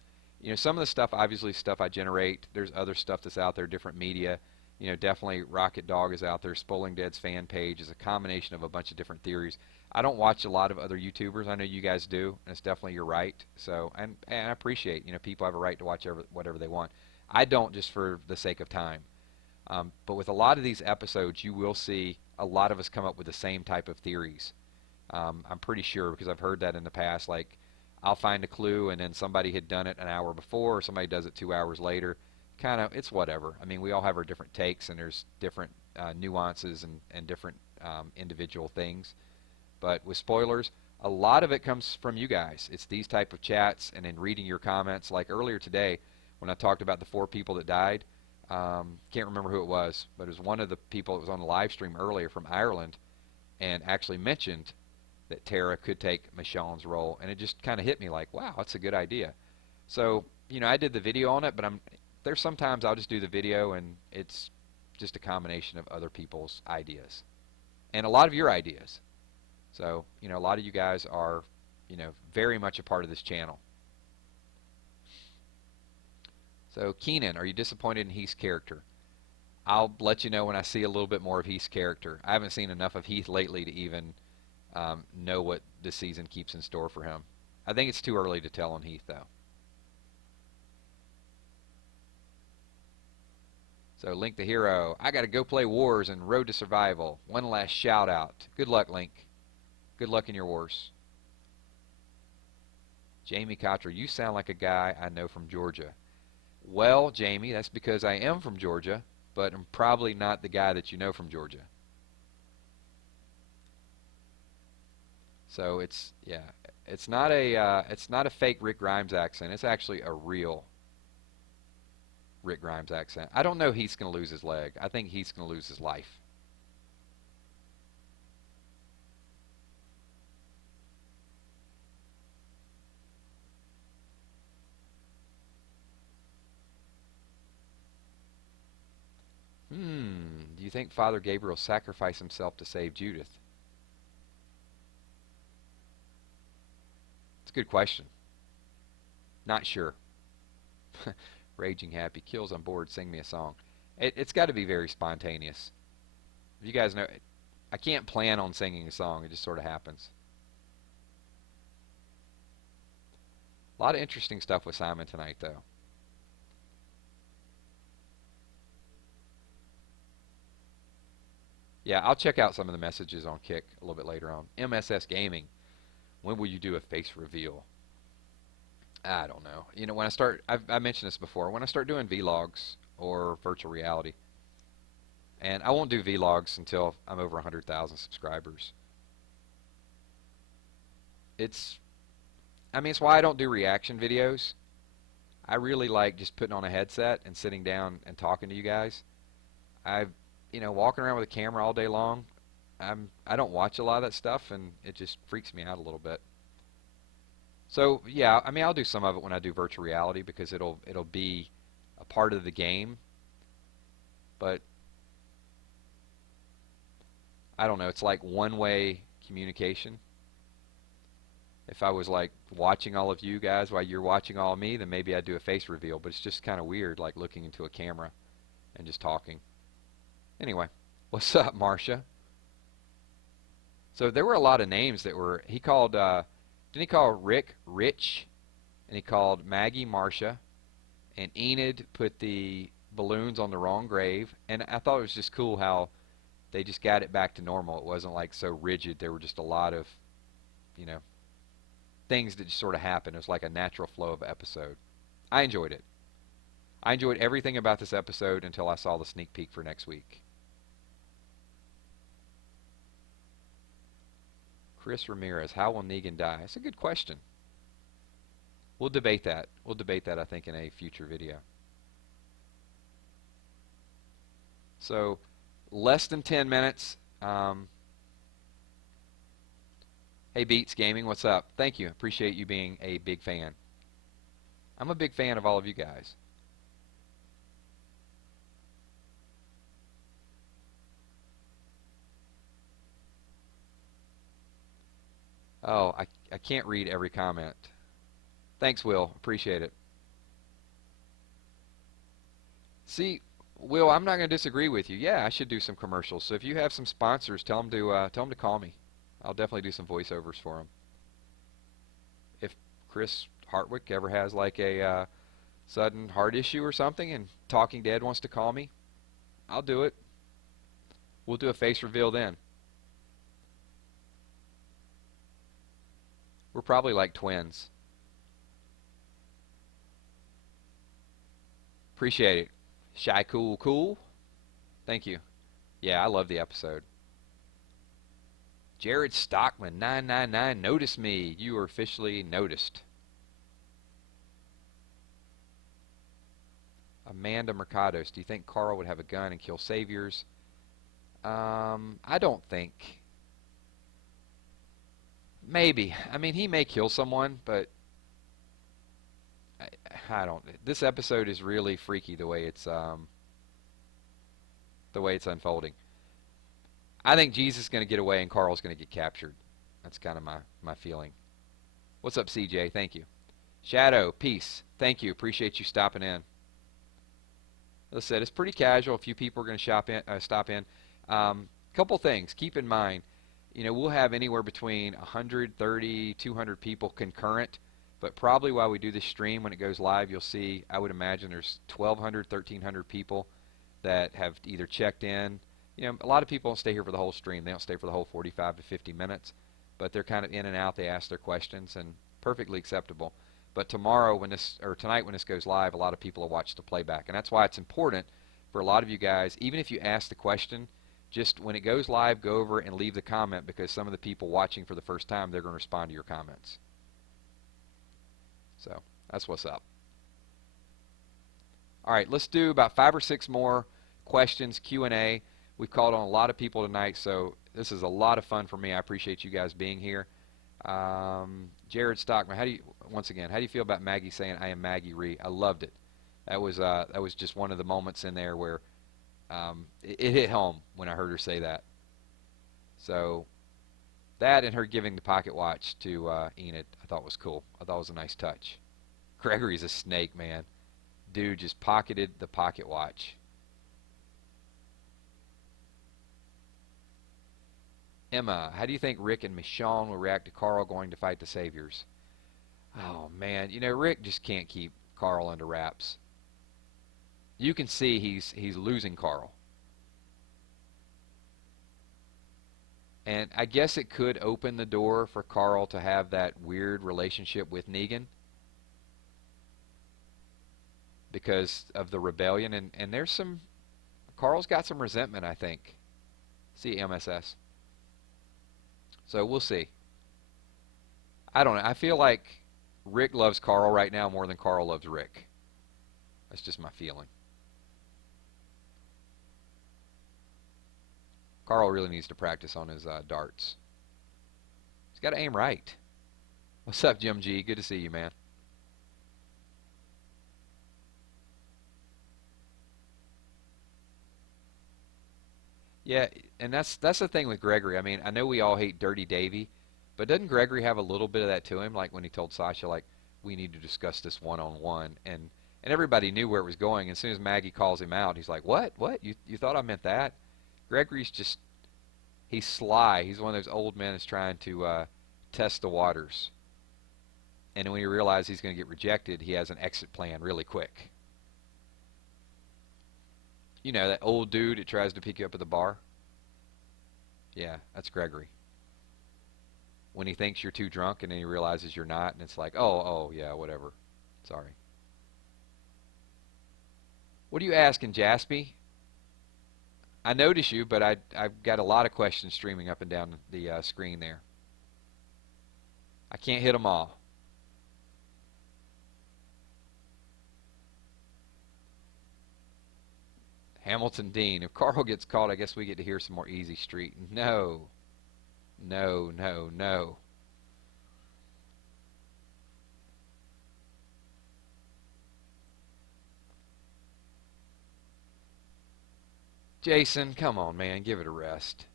some of the stuff, obviously stuff I generate. There's other stuff that's out there, different media. Definitely Rocket Dog is out there. Spoiling Dead's fan page is a combination of a bunch of different theories. I don't watch a lot of other YouTubers. I know you guys do, and it's definitely your right. So, and I appreciate, people have a right to watch whatever they want. I don't, just for the sake of time. But with a lot of these episodes, you will see a lot of us come up with the same type of theories. I'm pretty sure, because I've heard that in the past. Like, I'll find a clue, and then somebody had done it an hour before, or somebody does it 2 hours later. Kind of, it's whatever. I mean, we all have our different takes, and there's different nuances and different individual things. But with spoilers, a lot of it comes from you guys. It's these type of chats, and in reading your comments. Like earlier today, when I talked about the 4 people that died, can't remember who it was, but it was one of the people that was on the live stream earlier from Ireland, and actually mentioned that Tara could take Michonne's role, and it just kind of hit me like, wow, that's a good idea. So, I did the video on it, but there's sometimes I'll just do the video, and it's just a combination of other people's ideas, and a lot of your ideas. So, a lot of you guys are, very much a part of this channel. So, Keenan, are you disappointed in Heath's character? I'll let you know when I see a little bit more of Heath's character. I haven't seen enough of Heath lately to even know what this season keeps in store for him. I think it's too early to tell on Heath, though. So, Link the Hero, I got to go play Wars and Road to Survival. One last shout out. Good luck, Link. Good luck in your wars. Jamie Cottrell, you sound like a guy I know from Georgia. Well, Jamie, that's because I am from Georgia, but I'm probably not the guy that you know from Georgia. So it's not a fake Rick Grimes accent. It's actually a real Rick Grimes accent. I don't know he's going to lose his leg. I think he's going to lose his life. Do you think Father Gabriel sacrificed himself to save Judith? It's a good question. Not sure. Raging Happy, kills on board, sing me a song. It's got to be very spontaneous. You guys know, I can't plan on singing a song. It just sort of happens. A lot of interesting stuff with Simon tonight, though. Yeah, I'll check out some of the messages on Kick a little bit later on. MSS Gaming, when will you do a face reveal? I don't know. When I start, I mentioned this before, when I start doing vlogs or virtual reality, and I won't do vlogs until I'm over 100,000 subscribers. It's why I don't do reaction videos. I really like just putting on a headset and sitting down and talking to you guys. Walking around with a camera all day long, I don't watch a lot of that stuff, and it just freaks me out a little bit. So yeah, I'll do some of it when I do virtual reality, because it'll be a part of the game. But I don't know, it's like one-way communication. If I was like watching all of you guys while you're watching all of me, then maybe I'd do a face reveal, but it's just kind of weird, like looking into a camera and just talking. Anyway, what's up, Marcia? So there were a lot of names that were, he called, didn't he call Rick Rich? And he called Maggie Marcia. And Enid put the balloons on the wrong grave. And I thought it was just cool how they just got it back to normal. It wasn't like so rigid. There were just a lot of, things that just sort of happened. It was like a natural flow of episode. I enjoyed it. I enjoyed everything about this episode until I saw the sneak peek for next week. Chris Ramirez, how will Negan die? That's a good question. We'll debate that. We'll debate that, I think, in a future video. So, less than 10 minutes. Hey, Beats Gaming, what's up? Thank you. Appreciate you being a big fan. I'm a big fan of all of you guys. Oh, I can't read every comment. Thanks, Will. Appreciate it. See, Will, I'm not going to disagree with you. Yeah, I should do some commercials. So if you have some sponsors, tell them to call me. I'll definitely do some voiceovers for them. If Chris Hartwick ever has like a sudden heart issue or something, and Talking Dead wants to call me, I'll do it. We'll do a face reveal then. We're probably like twins. Appreciate it. Shy Cool Cool. Thank you. Yeah, I love the episode. Jared Stockman 999. Notice me. You are officially noticed. Amanda Mercados. Do you think Carl would have a gun and kill saviors? I don't think. Maybe. I mean, he may kill someone, but I don't. This episode is really freaky the way it's unfolding. I think Jesus is going to get away and Carl's going to get captured. That's kind of my feeling. What's up, CJ? Thank you. Shadow, peace. Thank you. Appreciate you stopping in. As I said, it's pretty casual. A few people are going to stop in. Couple things. Keep in mind, we'll have anywhere between 130, 200 people concurrent. But probably while we do this stream, when it goes live, you'll see, I would imagine there's 1,200, 1,300 people that have either checked in. A lot of people don't stay here for the whole stream. They don't stay for the whole 45 to 50 minutes. But they're kind of in and out. They ask their questions, and perfectly acceptable. But tonight when this goes live, a lot of people will watch the playback. And that's why it's important for a lot of you guys, even if you ask the question, just when it goes live, go over and leave the comment, because some of the people watching for the first time, they're going to respond to your comments. So that's what's up. All right, let's do about 5 or 6 more questions, Q&A. We've called on a lot of people tonight, so this is a lot of fun for me. I appreciate you guys being here. Jared Stockman, how do you feel about Maggie saying, "I am Maggie Ree"? I loved it. That was just one of the moments in there where it hit home when I heard her say that. So that and her giving the pocket watch to Enid, I thought was cool. I thought it was a nice touch. Gregory's a snake, man. Dude just pocketed the pocket watch. Emma, how do you think Rick and Michonne will react to Carl going to fight the Saviors? Oh, man. Rick just can't keep Carl under wraps. You can see he's losing Carl. And I guess it could open the door for Carl to have that weird relationship with Negan because of the rebellion. And there's some... Carl's got some resentment, I think. See MSS. So we'll see. I don't know. I feel like Rick loves Carl right now more than Carl loves Rick. That's just my feeling. Carl really needs to practice on his darts. He's got to aim right. What's up, Jim G? Good to see you, man. Yeah, and that's the thing with Gregory. I mean, I know we all hate Dirty Davy, but doesn't Gregory have a little bit of that to him? Like when he told Sasha, like, we need to discuss this one-on-one, and everybody knew where it was going. As soon as Maggie calls him out, he's like, what? You thought I meant that? Gregory's just, he's sly. He's one of those old men that's trying to test the waters. And when he realizes he's going to get rejected, he has an exit plan really quick. That old dude that tries to pick you up at the bar? Yeah, that's Gregory. When he thinks you're too drunk and then he realizes you're not, and it's like, oh, yeah, whatever. Sorry. What are you asking, Jaspy? I notice you, but I've got a lot of questions streaming up and down the screen there. I can't hit them all. Hamilton Dean. If Carl gets caught, I guess we get to hear some more Easy Street. No. No, no, no. Jason, come on, man. Give it a rest.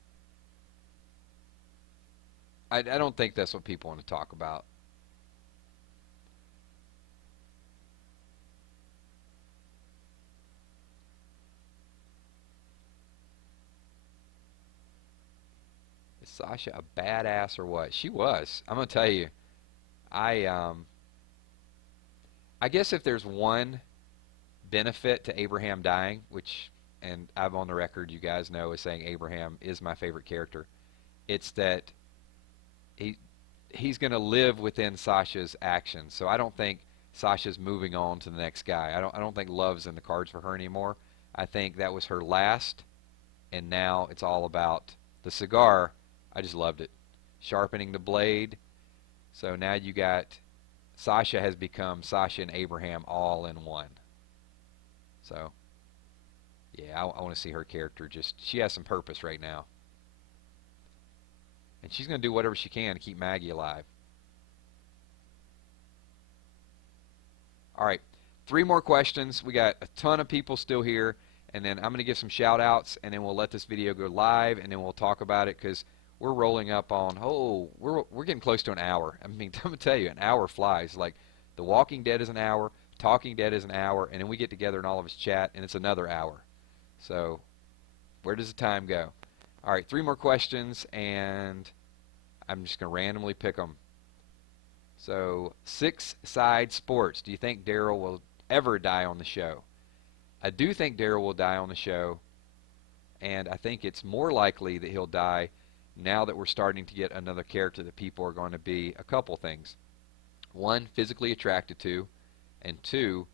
I don't think that's what people want to talk about. Is Sasha a badass or what? She was. I'm gonna tell you. I I guess if there's one benefit to Abraham dying, which, and I'm on the record, you guys know, as saying Abraham is my favorite character, it's that he he's going to live within Sasha's actions. So I don't think Sasha's moving on to the next guy. I don't think love's in the cards for her anymore. I think that was her last, and now it's all about the cigar. I just loved it. Sharpening the blade. So now you got Sasha has become Sasha and Abraham all in one. So yeah, I want to see her character. Just she has some purpose right now, and she's going to do whatever she can to keep Maggie alive. All right, 3 more questions. We got a ton of people still here, and then I'm going to give some shout outs, and then we'll let this video go live, and then we'll talk about it because we're rolling up on, we're getting close to an hour. I mean, I'm going to tell you, an hour flies. Like, The Walking Dead is an hour, Talking Dead is an hour, and then we get together and all of us chat, and it's another hour. So where does the time go? All right, 3 more questions, and I'm just going to randomly pick them. So, Six Side Sports. Do you think Daryl will ever die on the show? I do think Daryl will die on the show, and I think it's more likely that he'll die now that we're starting to get another character that people are going to be a couple things. 1, physically attracted to, and 2,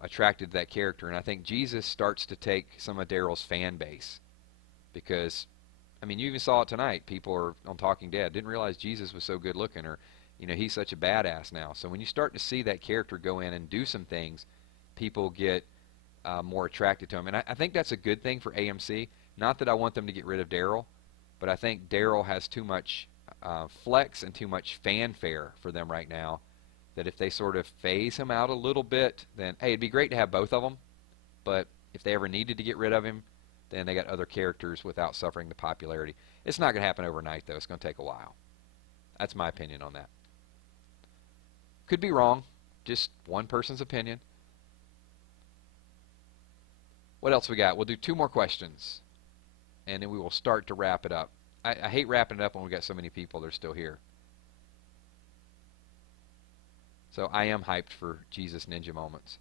attracted to that character. And I think Jesus starts to take some of Daryl's fan base because, I mean, you even saw it tonight. People are on Talking Dead didn't realize Jesus was so good looking, or he's such a badass now. So when you start to see that character go in and do some things, people get more attracted to him. And I think that's a good thing for AMC. Not that I want them to get rid of Daryl, but I think Daryl has too much flex and too much fanfare for them right now, that if they sort of phase him out a little bit, then, hey, it'd be great to have both of them, but if they ever needed to get rid of him, then they got other characters without suffering the popularity. It's not going to happen overnight, though. It's going to take a while. That's my opinion on that. Could be wrong. Just one person's opinion. What else we got? We'll do 2 more questions, and then we will start to wrap it up. I hate wrapping it up when we got so many people that are still here. So I am hyped for Jesus Ninja Moments.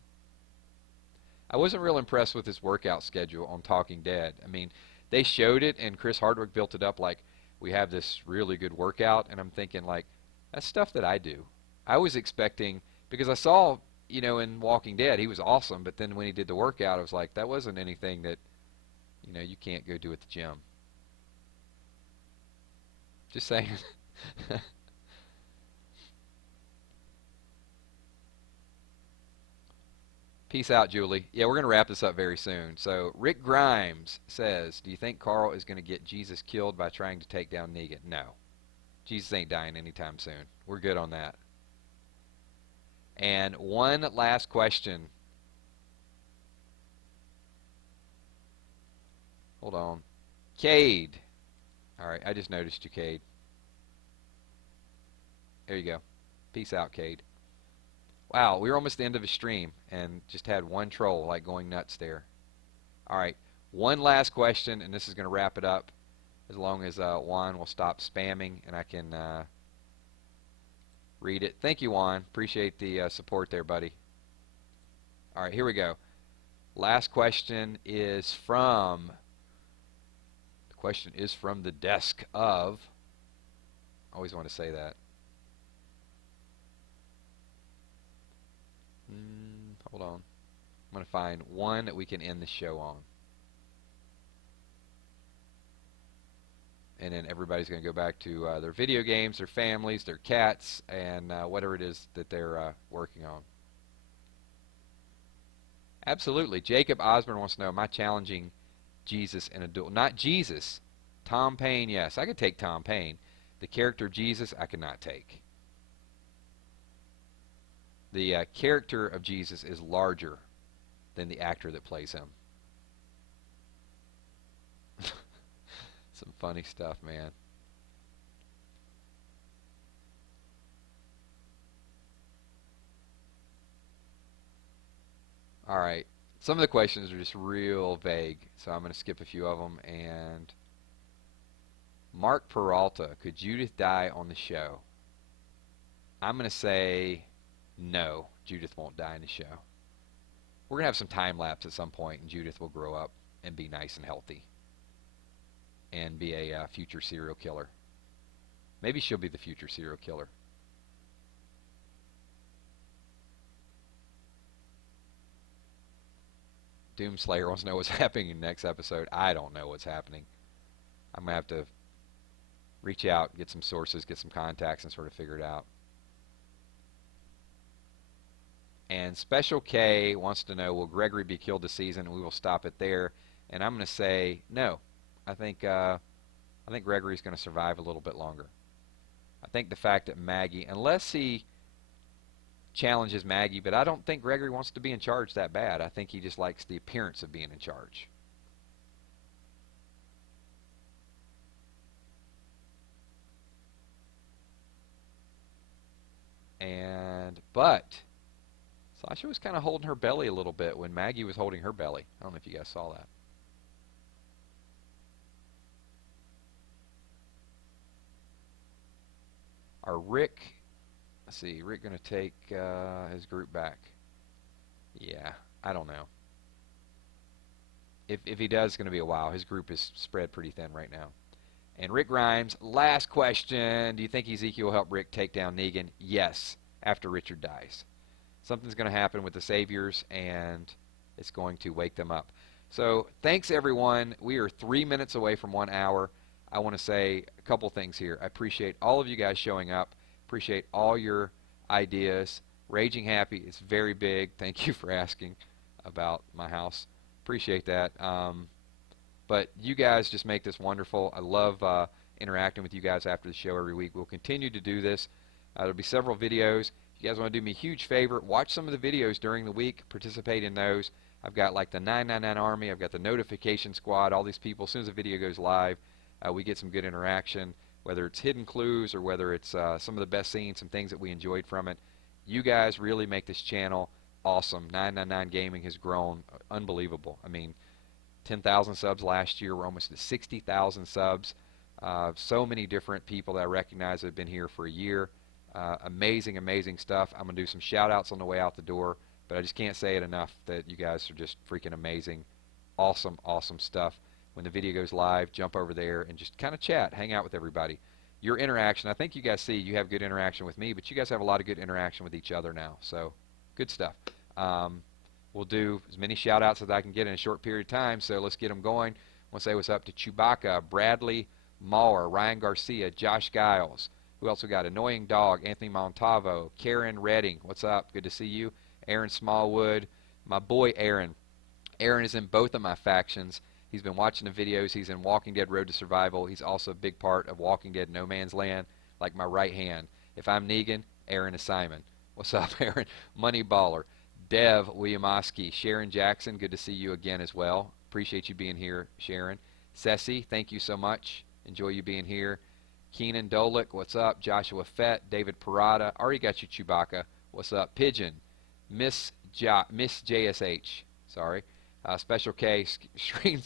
I wasn't real impressed with his workout schedule on Talking Dead. I mean, they showed it, and Chris Hardwick built it up like we have this really good workout, and I'm thinking, like, that's stuff that I do. I was expecting, because I saw, in Walking Dead, he was awesome, but then when he did the workout, I was like, that wasn't anything that, you can't go do at the gym. Just saying. Peace out, Julie. Yeah, we're going to wrap this up very soon. So, Rick Grimes says, do you think Carl is going to get Jesus killed by trying to take down Negan? No. Jesus ain't dying anytime soon. We're good on that. And one last question. Hold on. Cade. All right, I just noticed you, Cade. There you go. Peace out, Cade. Wow, we were almost at the end of a stream and just had one troll like going nuts there. All right, one last question, and this is going to wrap it up as long as Juan will stop spamming and I can read it. Thank you, Juan. Appreciate the support there, buddy. All right, here we go. Last question is from the desk of, I always want to say that. Hold on. I'm going to find one that we can end the show on. And then everybody's going to go back to their video games, their families, their cats, and whatever it is that they're working on. Absolutely. Jacob Osborne wants to know, am I challenging Jesus in a duel? Not Jesus. Tom Paine, yes. I could take Tom Paine. The character of Jesus, I could not take. The character of Jesus is larger than the actor that plays him. Some funny stuff, man. All right. Some of the questions are just real vague, so I'm going to skip a few of them. And Mark Peralta, could Judith die on the show? I'm going to say no, Judith won't die in the show. We're going to have some time lapse at some point, and Judith will grow up and be nice and healthy and be a future serial killer. Maybe she'll be the future serial killer. Doomslayer wants to know what's happening in the next episode. I don't know what's happening. I'm going to have to reach out, get some sources, get some contacts, and sort of figure it out. And Special K wants to know, will Gregory be killed this season? We will stop it there. And I'm going to say no. I think Gregory's going to survive a little bit longer. I think the fact that Maggie, unless he challenges Maggie, but I don't think Gregory wants to be in charge that bad. I think he just likes the appearance of being in charge. But Sasha was kind of holding her belly a little bit when Maggie was holding her belly. I don't know if you guys saw that. Are Rick, let's see, Rick going to take his group back? Yeah, I don't know. If he does, it's going to be a while. His group is spread pretty thin right now. And Rick Grimes, last question. Do you think Ezekiel will help Rick take down Negan? Yes, after Richard dies. Something's going to happen with the Saviors, and it's going to wake them up. So thanks, everyone. We are 3 minutes away from 1 hour. I want to say a couple things here. I appreciate all of you guys showing up. Appreciate all your ideas. Raging Happy is very big. Thank you for asking about my house. Appreciate that. But you guys just make this wonderful. I love interacting with you guys after the show every week. We'll continue to do this. There'll be several videos. If you guys want to do me a huge favor, watch some of the videos during the week. Participate in those. I've got like the 999 Army. I've got the Notification Squad. All these people. As soon as the video goes live, we get some good interaction, whether it's hidden clues or whether it's some of the best scenes, some things that we enjoyed from it. You guys really make this channel awesome. 999 Gaming has grown unbelievable. I mean, 10,000 subs last year. We're almost at 60,000 subs. So many different people that I recognize have been here for a year. Amazing, amazing stuff. I'm going to do some shout-outs on the way out the door, but I just can't say it enough that you guys are just freaking amazing. Awesome, awesome stuff. When the video goes live, jump over there and just kind of chat, hang out with everybody. Your interaction, I think you guys see you have good interaction with me, but you guys have a lot of good interaction with each other now. So, good stuff. We'll do as many shout-outs as I can get in a short period of time, so let's get them going. I want to say what's up to Chewbacca, Bradley Maurer, Ryan Garcia, Josh Giles. Who else we got? Annoying Dog, Anthony Montavo, Karen Redding. What's up? Good to see you. Aaron Smallwood, my boy Aaron. Aaron is in both of my factions. He's been watching the videos. He's in Walking Dead Road to Survival. He's also a big part of Walking Dead No Man's Land, like my right hand. If I'm Negan, Aaron is Simon. What's up, Aaron? Money Baller. Dev Williamowski. Sharon Jackson, good to see you again as well. Appreciate you being here, Sharon. Ceci, thank you so much. Enjoy you being here. Keenan Dolick, what's up? Joshua Fett, David Parada. Already got you, Chewbacca. What's up? Pigeon. Miss JSH. Sorry. Special K, screen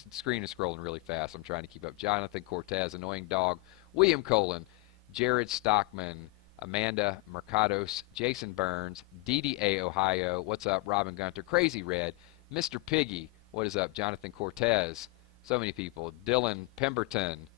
is scrolling really fast. I'm trying to keep up. Jonathan Cortez, Annoying Dog, William Colon, Jared Stockman, Amanda Mercados, Jason Burns, DDA Ohio, what's up? Robin Gunter, Crazy Red, Mr. Piggy, what is up? Jonathan Cortez, so many people. Dylan Pemberton,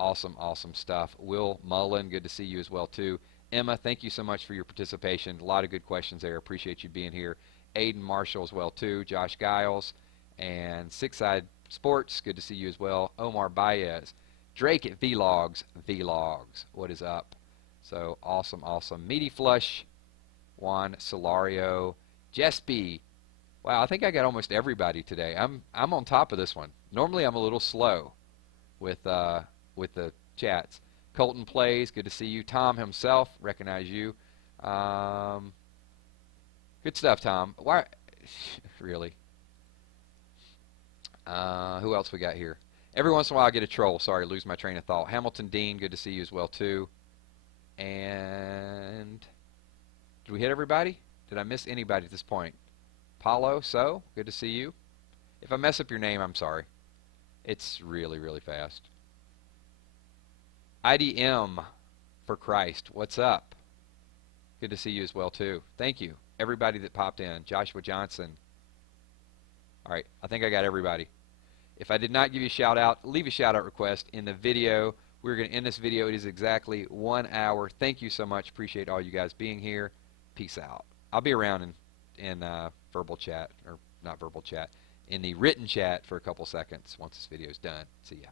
awesome, awesome stuff. Will Mullen, good to see you as well too. Emma, thank you so much for your participation. A lot of good questions there. Appreciate you being here. Aiden Marshall as well too. Josh Giles and Six Side Sports, good to see you as well. Omar Baez, Drake at Vlogs, what is up? So awesome, awesome. Meaty Flush, Juan Solario, Jespy. Wow, I think I got almost everybody today. I'm on top of this one. Normally I'm a little slow with the chats. Colton Plays, good to see you. Tom himself, recognize you. Good stuff, Tom. Why? Really? Who else we got here? Every once in a while I get a troll. Sorry, lose my train of thought. Hamilton Dean, good to see you as well too. And did we hit everybody? Did I miss anybody at this point? Paulo, so good to see you. If I mess up your name, I'm sorry. It's really, really fast. IDM for Christ, what's up? Good to see you as well, too. Thank you, everybody that popped in. Joshua Johnson. All right, I think I got everybody. If I did not give you a shout out, leave a shout out request in the video. We're going to end this video. It is exactly 1 hour. Thank you so much. Appreciate all you guys being here. Peace out. I'll be around in verbal chat, or not verbal chat, in the written chat for a couple seconds once this video is done. See ya.